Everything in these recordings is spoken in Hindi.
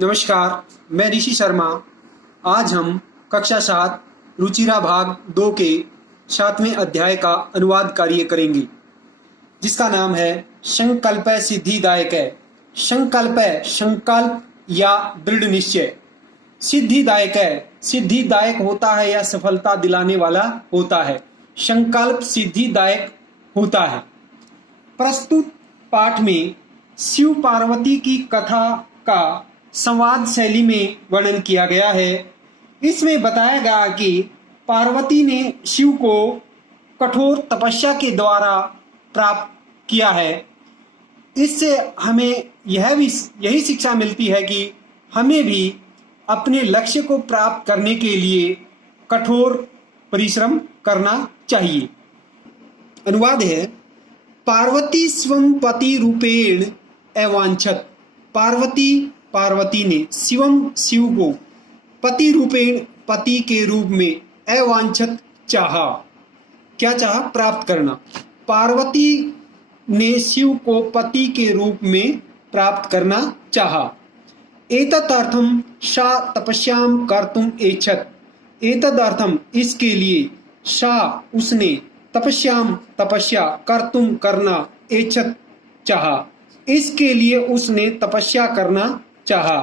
नमस्कार, मैं ऋषि शर्मा। आज हम कक्षा 7 रुचिरा भाग 2 के 7वें अध्याय का अनुवाद कार्य करेंगे, जिसका नाम है संकल्प सिद्धिदायक है। संकल्प है संकल्प या दृढ़ निश्चय। सिद्धिदायक है, सिद्धिदायक होता है या सफलता दिलाने वाला होता है। संकल्प सिद्धिदायक होता है। प्रस्तुत पाठ में शिव पार्वती की कथा का संवाद शैली में वर्णन किया गया है। इसमें बताया गया कि पार्वती ने शिव को कठोर तपस्या के द्वारा प्राप्त किया है। इससे हमें यही शिक्षा मिलती है कि हमें भी अपने लक्ष्य को प्राप्त करने के लिए कठोर परिश्रम करना चाहिए। अनुवाद है, पार्वती स्वं पति रूपेण अवांछत। पार्वती ने शिव को पति रूपेण पति के रूप में अवांछत चाहा। क्या चाहा? प्राप्त करना। पार्वती ने शिव को पति के रूप में प्राप्त करना चाहा। एतदर्थम सा तपस्याम कर्तुम ऐच्छत। एतदर्थम इसके लिए सा उसने तपस्या कर्तुम करना ऐच्छत चाहा। इसके लिए उसने तपस्या करना चाहा।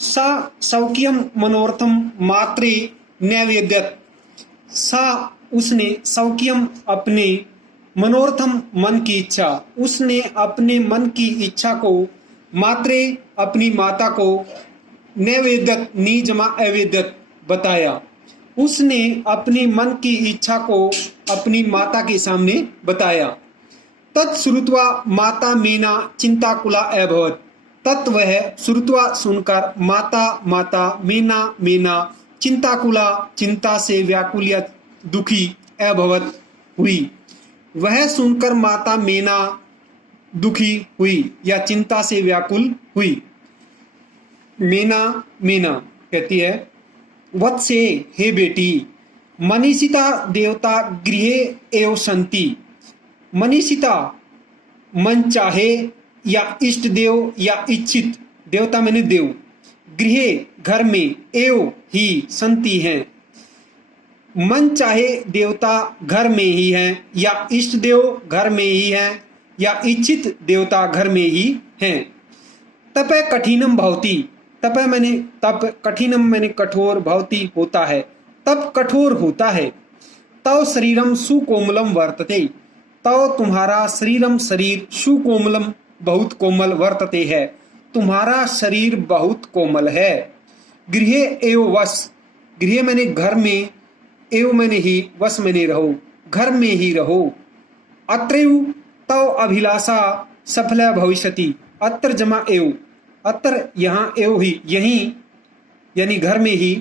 सा सौक्यम मनोर्थम मात्रे नैवेद्यत। सा उसने सौक्यम अपने मनोर्थम मन की इच्छा, उसने अपने मन की इच्छा को मात्रे अपनी माता को नैवेद्यत निजमा अवेद्यत बताया। उसने अपनी मन की इच्छा को अपनी माता के सामने बताया। तत्श्रुत्वा माता मीना चिंताकुला अभवत। तत् वह श्रुत्वा सुनकर माता मीना चिंताकुला चिंता से व्याकुल या दुखी अभवत हुई। वह सुनकर माता मीना दुखी हुई या चिंता से व्याकुल हुई। मीना कहती है, वत्से हे बेटी, मनीषिता देवता गृहे एव संति। मनीषिता मन चाहे या इष्ट देव या इच्छित देवता मैंने देव, गृहे घर में, एव ही संति हैं। मन चाहे देवता घर में ही हैं, या इष्ट देव घर में ही हैं, या इच्छित देवता घर में ही हैं। तप कठिनम भवति। तप मैंने तप, कठिनम मैंने कठोर, भवति होता है, तप कठोर होता है। तव शरीरम सुकोमलम वर्तते। तव तुम्हारा शरीरम शरीर सुकोमलम बहुत कोमल वर्तते है, तुम्हारा शरीर बहुत कोमल है। गृहे एव वश। गृह मैंने घर में, एव मैंने ही, वश मैंने रहो, घर में ही रहो। अत्रैव तव अभिलाषा सफल भविष्यति। अत्र जमा एव, अत्र यहाँ, एव ही यहीं, यानी घर में ही।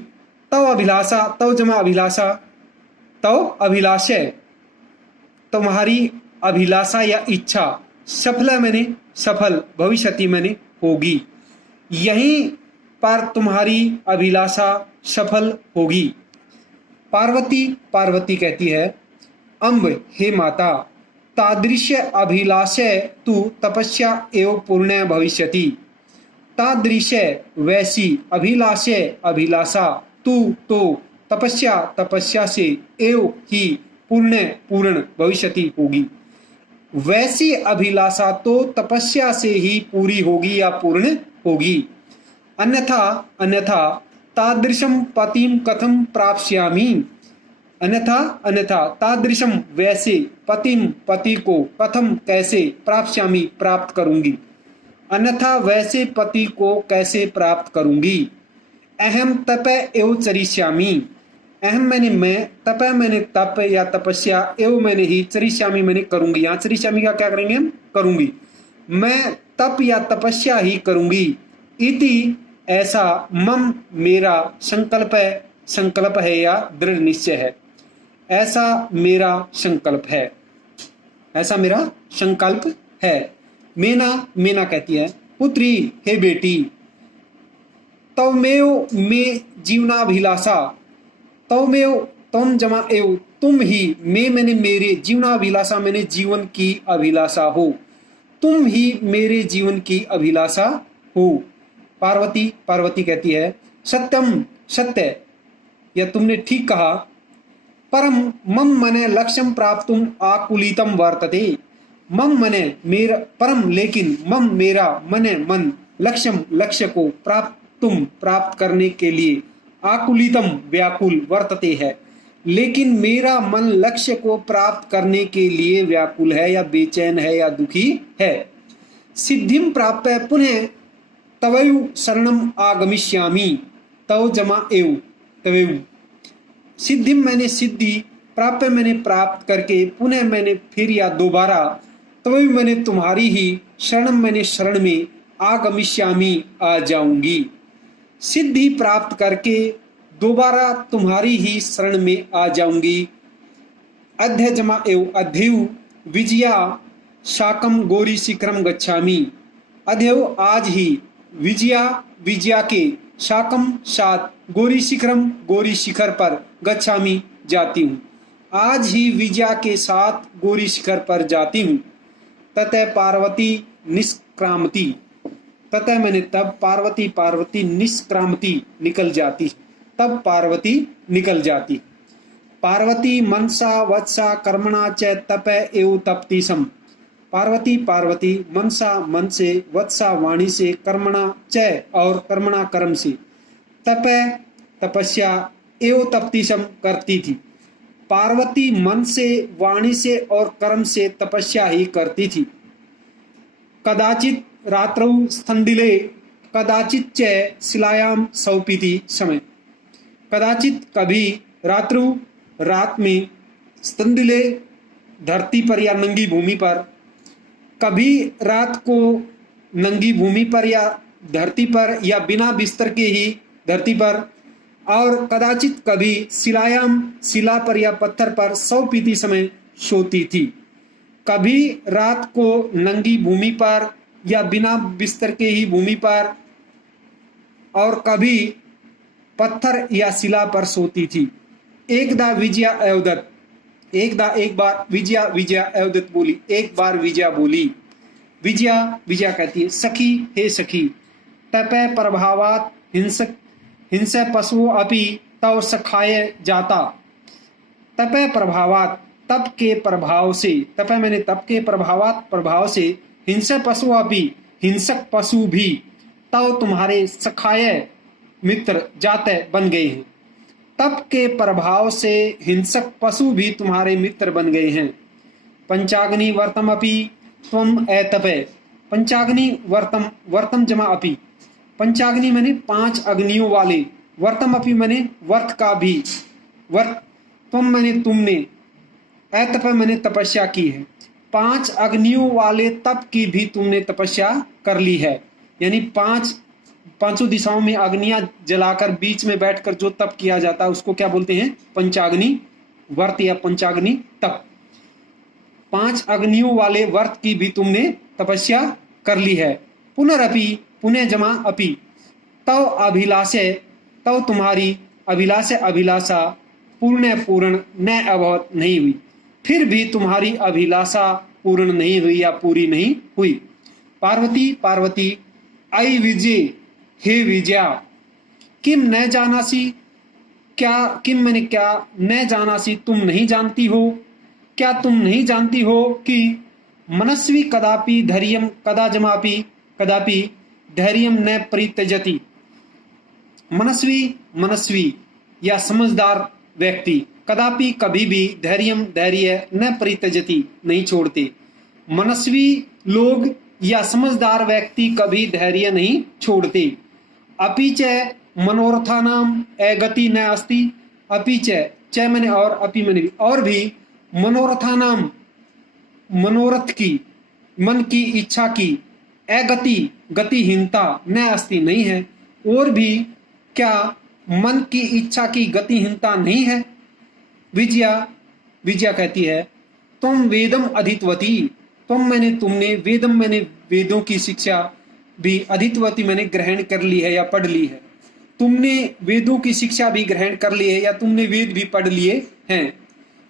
तव अभिलाषा, तव जमा अभिलाषा, तव अभिलाषय तुम्हारी अभिलाषा या इच्छा, सफल मैंने सफल, भविष्यति मैंने होगी, यहीं पर तुम्हारी अभिलाषा सफल होगी। पार्वती कहती है, अम्ब हे माता, तादृश अभिलाषय तु तपस्या एव पुण्य भविष्यति। तादृश वैसी अभिलाषा तू तो तपस्या से एव ही पूर्ण भविष्यति होगी। वैसी अभिलाषा तो तपस्या से ही पूरी होगी या पूर्ण होगी। अन्यथा तादृशम पतिम कथम प्राप्स्यामि। अन्यथा तादृशम वैसे पति को कथम कैसे प्राप्स्यामि प्राप्त करूंगी। अन्यथा वैसे पति को कैसे प्राप्त करूंगी। अहम तप एव चरिष्यामि। अहम मैंने मैं, तप मैंने तप या तपस्या, एव मैंने ही, चरिष्यामि मैंने करूंगी। यहाँ चरिष्यामि का क्या करेंगे हम? करूंगी। मैं तप या तपस्या ही करूंगी। इति ऐसा मम मेरा संकल्प है या दृढ़ निश्चय है। ऐसा मेरा संकल्प है, ऐसा मेरा संकल्प है। मीना कहती है, पुत्री हे बेटी, तवमेव मे जीवनाभिलाषा। तवमेव, तम जमा एव, तुम ही, मैं मैंने मेरे, जीवनाभिलाषा मैंने जीवन की अभिलाषा हो, तुम ही मेरे जीवन की अभिलाषा हो। पार्वती पार्वती कहती है सत्यम सत्य, या तुमने ठीक कहा। परम मम मने लक्ष्यम प्राप्तुम आकुलितम वर्तते। मम मने मेरा, परम लेकिन, मम मेरा, मने मन, लक्ष्यम लक्ष्य को, प्राप्तुम प्राप्त करने के लिए, आकुलितम व्याकुल, वर्तते है लेकिन मेरा मन लक्ष्य को प्राप्त करने के लिए व्याकुल है या बेचैन है या दुखी है। सिद्धिम प्राप्य पुनः तवैव शरणम आगमिष्यामि। तव जमा एव तवैव, सिद्धि मैंने सिद्धि, प्राप्य मैंने प्राप्त करके, पुनः मैंने फिर या दोबारा, तभी मैंने तुम्हारी ही, शरणम मैंने शरण में, आगमिष्यामि आ जाऊंगी। सिद्धि प्राप्त करके दोबारा तुम्हारी ही शरण में आ जाऊंगी। अध्य जमा एव अध्यव विजया शाकम गौरी शिखरम गच्छामि। अध्यव आज ही, विजया विजया के, शाकम सात, गौरी शिखरम गौरी शिखर पर, गच्छामि जाती हूँ। आज ही विजया के साथ गौरी शिखर पर जाती हूँ। ततः पार्वती निष्क्रामती, ततः मैंने तब, पार्वती पार्वती निष्क्रामती निकल जाती, तब पार्वती निकल जाती। पार्वती मनसा वत्सा कर्मणा च तप एव तपति सम। पार्वती पार्वती मनसा मन से, वत्सा वाणी से, कर्मणा च और कर्मणा कर्म से, तप तपस्या, एव तपति सम करती थी। पार्वती मन से, वाणी से और कर्म से तपस्या ही करती थी। कदाचित रात्रौ स्थंडिले कदाचित च शिलायाम सौपीति समय। कदाचित कभी, रात्रु रात में, स्थंडिले धरती पर या नंगी भूमि पर, कभी रात को नंगी भूमि पर या धरती पर या बिना बिस्तर के ही धरती पर, और कदाचित कभी शिलायाम शिला पर या पत्थर पर सौपीति समय सोती थी। कभी रात को नंगी भूमि पर या बिना बिस्तर के ही भूमि पर, और कभी पत्थर या शिला पर सोती थी। एकदा विजया अवदत, एक बार विजया विजया अवदत बोली, एक बार विजया बोली। विजया विजया कहती है सखी, हे सखी, तपे प्रभावात हिंसा पशु अपि तव सखाय जाता। तपे प्रभावात, तप के प्रभाव से, तपे मैंने तप के प्रभावात प्रभाव से, हिंसा पशु अपि हिंसक पशु भी, तव तुम्हारे सखाय मित्र जाते बन गए हैं। तप के प्रभाव से हिंसक पशु भी तुम्हारे मित्र बन गए हैं। पंचाग्नि वर्तम अपि त्वम एतपे। पंचाग्नि वर्तम, वर्तम जमा अपि, पंचाग्नि मैंने 5 अग्नियों वाले, वर्तम अपि मैंने वर्त का भी, वर्त तुम मैंने तुमने, एतप मैंने तपस्या की है। 5 अग्नियों वाले तप की भी तुमने तपस्या कर ली है। यानी पांचों दिशाओं में अग्नियां जलाकर बीच में बैठकर जो तप किया जाता है उसको क्या बोलते हैं? पंचाग्नि वर्त या पंचाग्नि तप। 5 अग्नियों वाले वर्त की भी तुमने तपस्या कर ली है। पुनरअपि, पुनः जमा अपि, तव अभिलाषे, तव तुम्हारी अभिलाषे अभिलाषा पूर्ण न अभवत नहीं हुई, फिर भी तुम्हारी अभिलाषा पूर्ण नहीं हुई या पूरी नहीं हुई। पार्वती पार्वती आई विजय, हे विजया, किम न जानासी, क्या किम मैंने क्या, न जानासी तुम नहीं जानती हो, क्या तुम नहीं जानती हो कि मनस्वी कदापि धैर्यम, कदा जमापि कदापि धैर्यम न परित्यजति। मनस्वी, मनस्वी या समझदार व्यक्ति कदापि कभी भी धैर्यम धैर्य न परित्यजति नहीं छोड़ते। मनस्वी लोग या समझदार व्यक्ति कभी धैर्य नहीं छोड़ते। अपि च मनोरथानाम अगति न अस्ति। अपि च मैंने और, अपि मैंने भी, और भी, मनोरथानाम मनोरथ की, मन की इच्छा की, अगति गतिहीनता न अस्ति नहीं है, और भी क्या मन की इच्छा की गतिहीनता नहीं है। विजया विजया कहती है तुम वेदम अधितवती, तुम मैंने तुमने, वेदम मैंने वेदों की शिक्षा भी, अधितवती मैंने ग्रहण कर ली है या पढ़ ली है। तुमने वेदों की शिक्षा भी ग्रहण कर ली है या तुमने वेद भी पढ़ लिए हैं।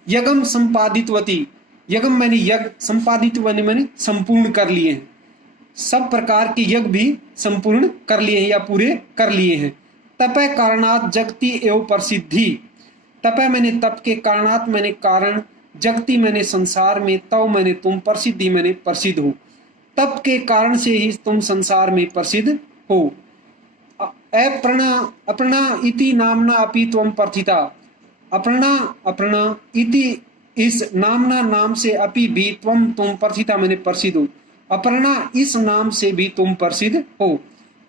यज्ञम संपादितवती, यज्ञम मैंने यज्ञ, संपादित मैंने संपूर्ण कर लिए हैं। सब प्रकार के यज्ञ भी संपूर्ण कर लिए हैं या पूरे कर लिए हैं। तपे कारणात जगति एवं प्रसिद्धि, तपे मैंने तप के, कारणात मैंने कारण, जगति मैंने संसार में, तव मैंने तुम, प्रसिद्धि मैंने प्रसिद्ध हो। तप के कारण से ही तुम संसार में प्रसिद्ध हो। अपना इति नामना अपि त्वं प्रथिता, अपना इति इस नामना नाम से अपि भी तुम प्रथिता मैंने प्रसिद्ध हो। अपना इस नाम से भी तुम प्रसिद्ध हो।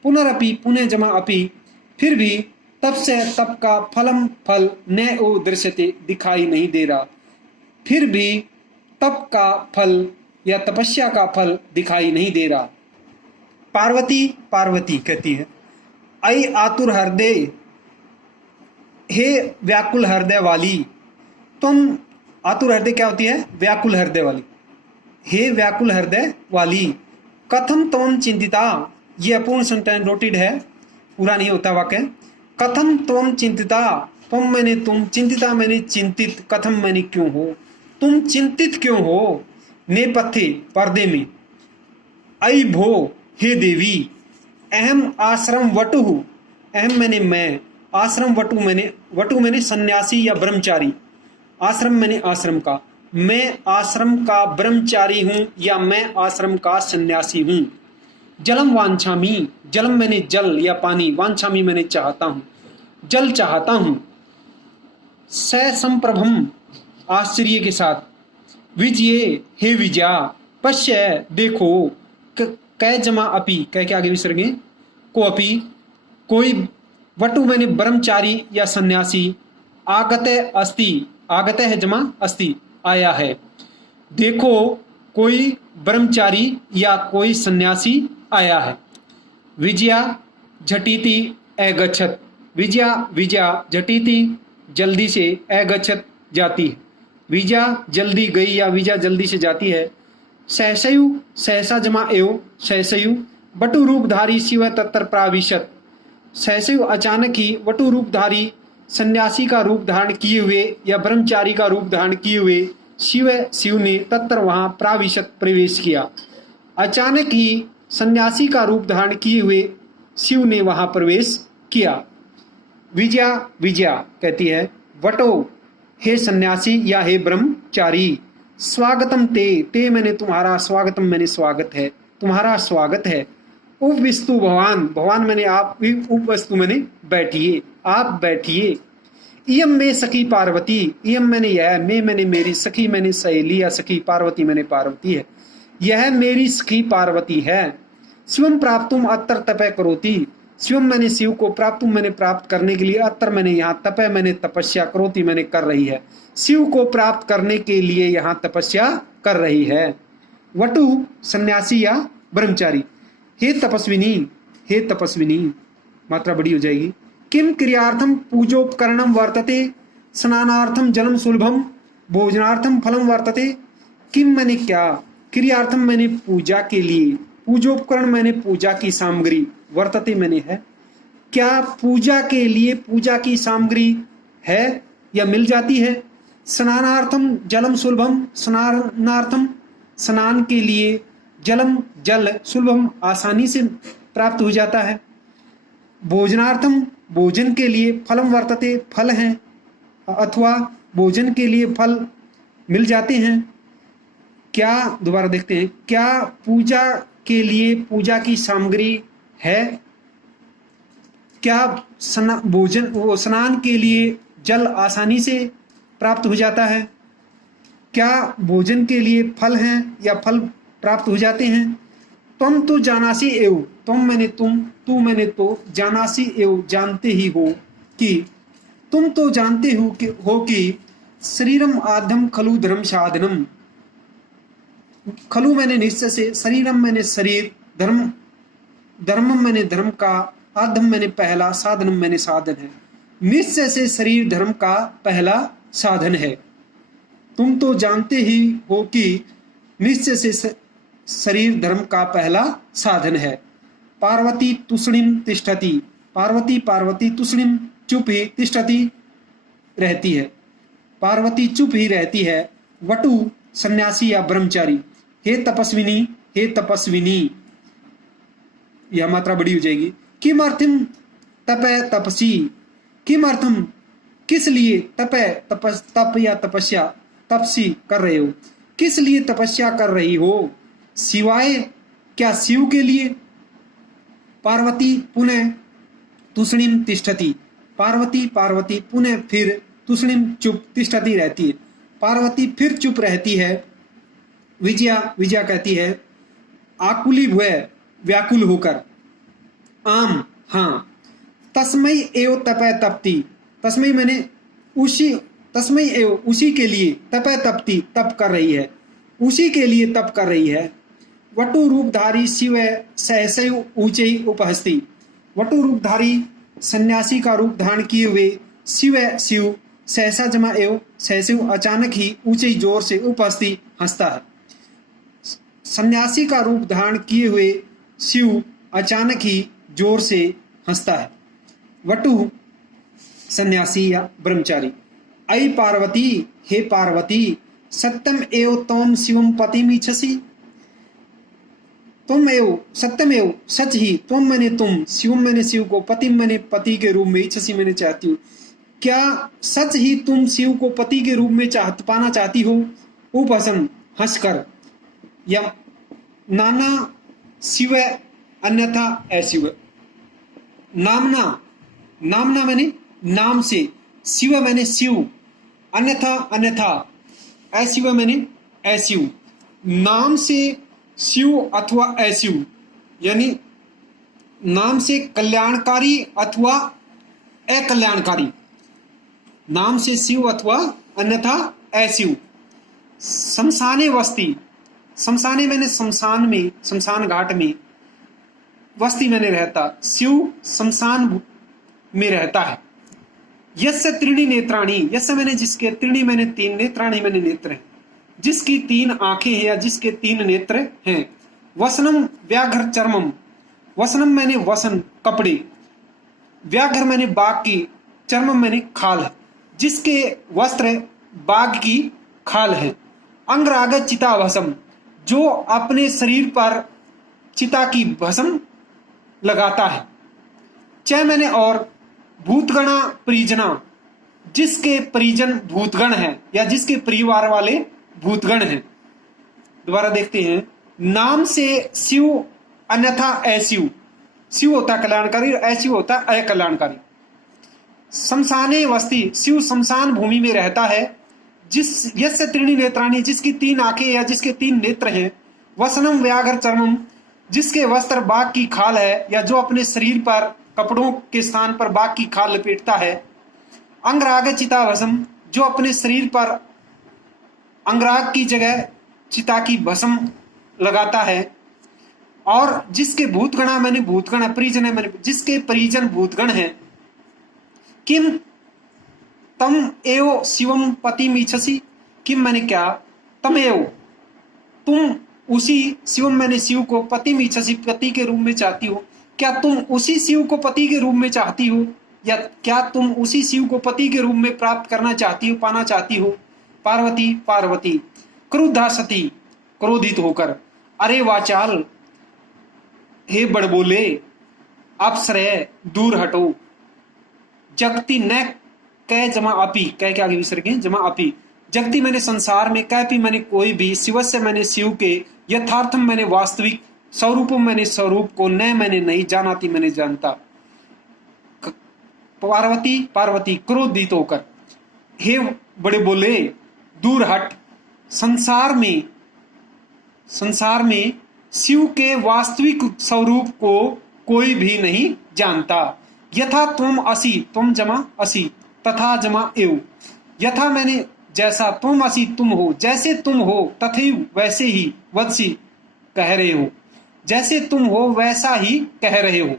पुनरअपि पुनः जमा अपि फिर भी, तप से तप का फल न ओ दृश्यते दिखाई नहीं दे रहा, फिर भी तप का फल या तपस्या का फल दिखाई नहीं दे रहा। पार्वती कहती है, आई आतुर हृदय, हे व्याकुल हृदय वाली, तुम, आतुर हृदय क्या होती है? व्याकुल हृदय वाली। हे व्याकुल हृदय वाली, कथम त्वं चिंतिता, ये अपूर्ण सेंटेंस रोटेड है, पूरा नहीं होता वाक्य। कथम त्वं चिंतिता, तुम मैंने तुम, चिंतिता मैंने चिंतित, कथम मैंने क्यों हो, तुम चिंतित क्यों हो। नेपथ्य पर्दे में, आई भो हे देवी, अहम आश्रम वटु, अहम मैंने मैं, आश्रम वटु मैंने सन्यासी या ब्रह्मचारी, आश्रम मैंने आश्रम का, मैं आश्रम का ब्रह्मचारी हूं या मैं आश्रम का सन्यासी हूं। जलम वांछामी, जलम मैंने जल या पानी, वांछामी मैंने चाहता हूं, जल चाहता हूं। संप्रभम आश्चर्य के साथ, विजये हे विजया, पश्य देखो, कै जमा अपि, कै के आगे विसर्गे को, अपि कोई, वटु मैंने ब्रह्मचारी या सन्यासी, आगते अस्ति, आगते है जमा अस्ति आया है। देखो कोई ब्रह्मचारी या कोई सन्यासी आया है। विजया झटिति अगच्छत, विजया झटिति जल्दी से, अगच्छत जाती है, विजया जल्दी गई या विजया जल्दी से जाती है। सहसयु, सहसा जमा एव सहसयु, वटु रूपधारी शिव तत्र प्राविशत, सहसयु अचानक ही वटु रूपधारी सन्यासी का रूप धारण किए हुए या ब्रह्मचारी का रूप धारण किए हुए शिव ने तत्र वहां प्राविशत प्रवेश किया। अचानक ही सन्यासी का रूप धारण किए हुए शिव ने वहां प्रवेश किया। विजया कहती है, वटो हे सन्यासी या हे ब्रह्मचारी, स्वागतम ते मैंने तुम्हारा, स्वागतम मैंने स्वागत है, तुम्हारा स्वागत है। उपविस्तु भगवान मैंने आप, उपवस्तु मैंने बैठिए, आप बैठिए। इयम में सखी पार्वती, इयम मैंने यह, में मैंने मेरी, सखी मैंने सहेली या सखी, पार्वती मैंने पार्वती है, यह मेरी सखी पार्वती है। शिवम प्राप्तुम अत्र तपय करोति, शिवम मैंने शिव को, प्राप्तुम मैंने प्राप्त करने के लिए, अत्र मैंने यहाँ, तपय मैंने तपस्या, करोति मैंने कर रही है, शिव को प्राप्त करने के लिए यहाँ तपस्या कर रही है। वटु सन्यासी या ब्रह्मचारी, हे तपस्विनी, मात्रा बड़ी हो जाएगी। किम क्रियार्थम पूजोपकरणम वर्तते, स्नानार्थम जलम सुलभम, भोजनार्थम फलम वर्तते। किम मैंने क्या, क्रियार्थम मैंने पूजा के लिए, पूजोपकरण मैंने पूजा की सामग्री, वर्तते मैंने है, क्या पूजा के लिए पूजा की सामग्री है या मिल जाती है। स्नानार्थम जलम सुलभम, स्नानार्थम स्नान के लिए, जलम जल, सुलभम आसानी से प्राप्त हो जाता है। भोजनार्थम भोजन के लिए, फलम वर्तते फल हैं अथवा भोजन के लिए फल मिल जाते हैं। क्या, दोबारा देखते हैं, क्या पूजा के लिए पूजा की सामग्री है, क्या भोजन वो स्नान के लिए जल आसानी से प्राप्त हो जाता है, क्या भोजन के लिए फल हैं या फल प्राप्त हो जाते हैं। तुम तो जानासी एव, तुम मैंने तुम, तू मैंने तो, जानासी एव जानते ही हो कि, तुम तो जानते हो कि शरीरम आधम खलु धर्म साधनम, खलु मैंने निश्चय से, शरीरम मैंने शरीर, धर्मम मैंने धर्म का, आधम मैंने पहला, साधनम मैंने साधन है। निश्चय से शरीर धर्म का पहला साधन है। तुम तो जानते ही हो कि निश्चय से शरीर धर्म का पहला साधन है। पार्वती तुष्णिम तिष्ठति, पार्वती तुष्णिम चुप ही, तिष्ठति रहती है, पार्वती चुप ही रहती है। वटु सन्यासी या ब्रह्मचारी, हे तपस्विनी यह मात्रा बड़ी हो जाएगी। किमर्थम तपे तपसी, किमर्थम किस लिए, तपे तप या तपस्या, तपसी कर रहे हो, किस लिए तपस्या कर रही हो, शिवाय क्या शिव के लिए। पार्वती पुनः तूष्णीम तिष्ठति, पार्वती पार्वती पुनः फिर तूष्णीम चुप तिष्ठति रहती है, पार्वती फिर चुप रहती है। विजया विजया कहती है आकुली भय व्याकुल होकर, आम हाँ, तस्मय एव तपय तपती, तस्मय मैंने उसी, तस्मय एव उसी के लिए, तपय तपती तप कर रही है, उसी के लिए तप कर रही है। वटु रूपधारी शिव सहसैव ऊंचे उपहस्ती, वटु रूपधारी सन्यासी का रूप धारण किए हुए शिव शिव सहसा जमा एव सहसैव अचानक ही ऊंचे जोर से उपहस्ती हंसता है। सन्यासी का रूप धारण किए हुए शिव अचानक ही जोर से हंसता है। वटु सन्यासी या ब्रह्मचारी। अय पार्वती, हे पार्वती, सत्यम एव तम शिवम पतिमीच्छसि, तुम एव सत्यम एव सच ही, तुम मैंने तुम, शिवम मैंने शिव को, पति मैंने पति के रूप में, इच्छसी मैंने चाहती हूँ, क्या सच ही तुम शिव को पति के रूप में पाना चाहती हो। उपहसन हंसकर, या नाना शिव अन्यथा अशिव, नामना, नामना मैंने नाम से, शिव मैंने शिव, अन्यथा अन्यथा, अशिव मैंने अशिव, नाम से शिव अथवा अशिव, यानी नाम से कल्याणकारी अथवा अकल्याणकारी, नाम से शिव अथवा अन्यथा अशिव। शमशाने वस्ती, शमशाने मैंने शमशान में, शमशान घाट में, वस्ती मैंने रहता, शिव शमशान में रहता है। यस्य त्रीणि नेत्राणि, यस्य मैंने जिसके, त्रीणि मैंने तीन, नेत्राणि मैंने नेत्र हैं, जिसकी तीन आंखें हैं या जिसके तीन नेत्र हैं। वसनम व्याघ्र चर्मम, वसनम मैंने वसन कपड़े, व्याघ्र मैंने बाघ की, चर्मम मैंने खाल है, जिसके वस्त्र बाघ की खाल है। अंगराग चिता भस्म, जो अपने शरीर पर चिता की भस्म लगाता है। च मैंने और भूतगणा परिजना, जिसके परिजन भूतगण हैं या जिसके परिवार वाले भूतगण हैं। दोबारा देखते हैं, नाम से शिव अन्यथा अशिव, शिव होता कल्याणकारी और अशिव होता अकल्याणकारी। शमशाने वस्ती, शिव शमशान भूमि में रहता है। जिस यस्य त्रीणि नेत्राणि, जिसकी तीन आंखें या जिसके तीन नेत्र हैं। वसनम व्याघ्र चर्मम, जिसके वस्त्र बाघ की खाल है या जो अपने शरीर पर कपड़ों के स्थान पर बाघ की खाल लपेटता है। अंगराग चिता भस्म, जो अपने शरीर पर अंगराग की जगह चिता की भस्म लगाता है। और जिसके भूतगणा मैंने भूतगण, परिजन है मैंने, जिसके परिजन भूतगण हैं। किम तम एव शिवम पतिमीच्छसि, किम मैंने क्या, तम एव तुम उसी, शिवम मैंने शिव को, पतिमीच्छसि पति के रूप में चाहती हो। क्या तुम उसी शिव को पति के रूप में चाहती हो, या क्या तुम उसी शिव को पति के रूप में प्राप्त करना चाहती हो, पाना चाहती हो। पार्वती पार्वती, क्रुद्धा सती, क्रोधित होकर, अरे वाचाल, हे बड़बोले, अपसरय दूर हटो। जगती न कै जमा अपी, कै के आगे विसर्ग है, जमा अपी, जगती मैंने संसार में, कैपी मैंने कोई भी, शिवस्य मैंने शिव के, यथार्थम मैंने वास्तविक, स्वरूपम मैंने स्वरूप को, न मैंने नहीं, जानाती मैंने जानता। पार्वती पार्वती, क्रोधित होकर, हे बड़े बोले, दूर हट। संसार में, संसार में शिव के वास्तविक स्वरूप को कोई भी नहीं जानता। यथा तुम असि, तुम जमा असि, तथा जमा एव, यथा मैंने जैसा, तुम असि तुम हो, जैसे तुम हो, तथैव वैसे ही, वदसी कह रहे हो, जैसे तुम हो वैसा ही कह रहे हो।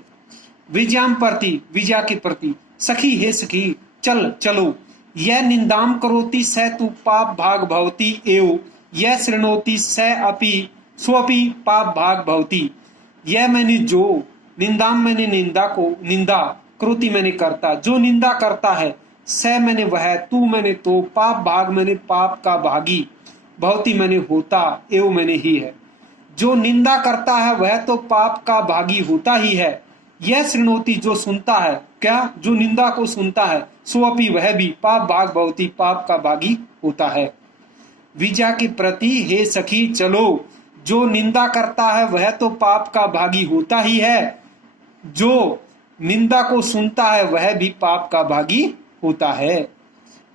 विजयाम प्रति, विजया के प्रति, सखी हे सखी, चल चलो। यह निंदाम करोति स तु पाप भाग भवती एव, यह शृणोति स अपि स्वपि पाप भाग भवती। यह मैंने जो, निंदाम मैंने निंदा को, निंदा, करोति मैंने करता, जो निंदा करता है, स मैंने वह, तू मैंने तो, पाप भाग मैंने पाप का भागी, भवती मैंने होता, एव मैंने ही है। जो निंदा करता है वह तो पाप का भागी होता ही है। यह शृणोति जो सुनता है, क्या? जो निंदा को सुनता है, सोअपि वह भी पाप भाग भवति पाप का भागी होता है। विजा के प्रति हे सखी चलो, जो निंदा करता है वह तो पाप का भागी होता ही है, जो निंदा को सुनता है वह भी पाप का भागी होता है।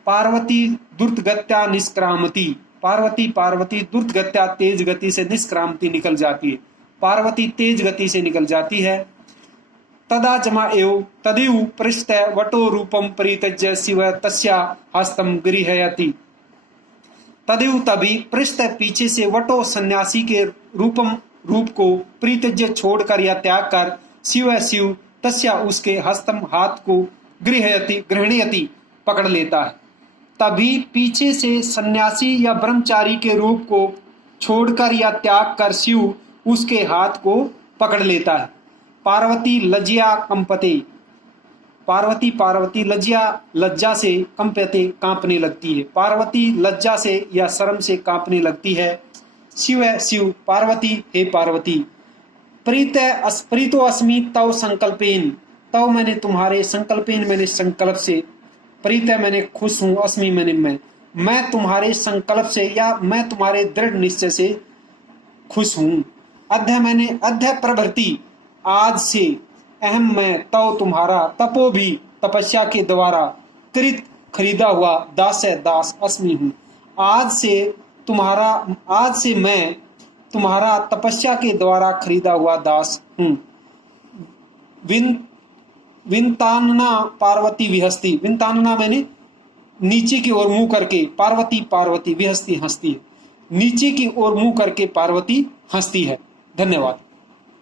पार्वती द्रुतगत्या निष्क्रामती, पार्वती द्रुत गत्या तेज गति से निष्क्रामती निकल जाती है। पार्वती तेज गति से निकल जाती है। तदा जमा एव तदेव पृष्ठ वटो रूपम परित्यज्य शिव तस्या हस्तम गृहयति। तदेव तभी पृष्ठ पीछे से वटो सन्यासी के रूप को परित्यज्य छोड़कर या त्याग कर शिव तस्या उसके हस्तम हाथ को गृहणयति पकड़ लेता है। तभी पीछे से सन्यासी या ब्रह्मचारी के रूप को छोड़कर या त्याग कर शिव उसके हाथ को पकड़ लेता है। पार्वती लज्जा कंपते, पार्वती लज्जा से कंपते कांपने लगती है। पार्वती लज्जा से या शर्म से कांपने लगती है। शिव पार्वती हे पार्वती, प्रीतो अस्मि तव संकल्पेन, तव मैंने तुम्हारे संकल्पेन मैंने संकल्प से, प्रीत मैंने खुश हूं, अस्मि मैंने मैं तुम्हारे संकल्प से या मैं तुम्हारे दृढ़ निश्चय से खुश हूं। अध्य मैंने अध्य प्रभृति आज से, अहम मैं तव तुम्हारा, तपो भी तपस्या के द्वारा, कृत खरीदा हुआ, दास है दास अस्मि हूं। आज से मैं तुम्हारा तपस्या के द्वारा खरीदा हुआ दास हूं। विंतानना पार्वती विहस्ती, विंतानना मैंने नीचे की ओर मुंह करके, पार्वती विहस्ती हंसती है, नीचे की ओर मुंह करके पार्वती हंसती है। धन्यवाद।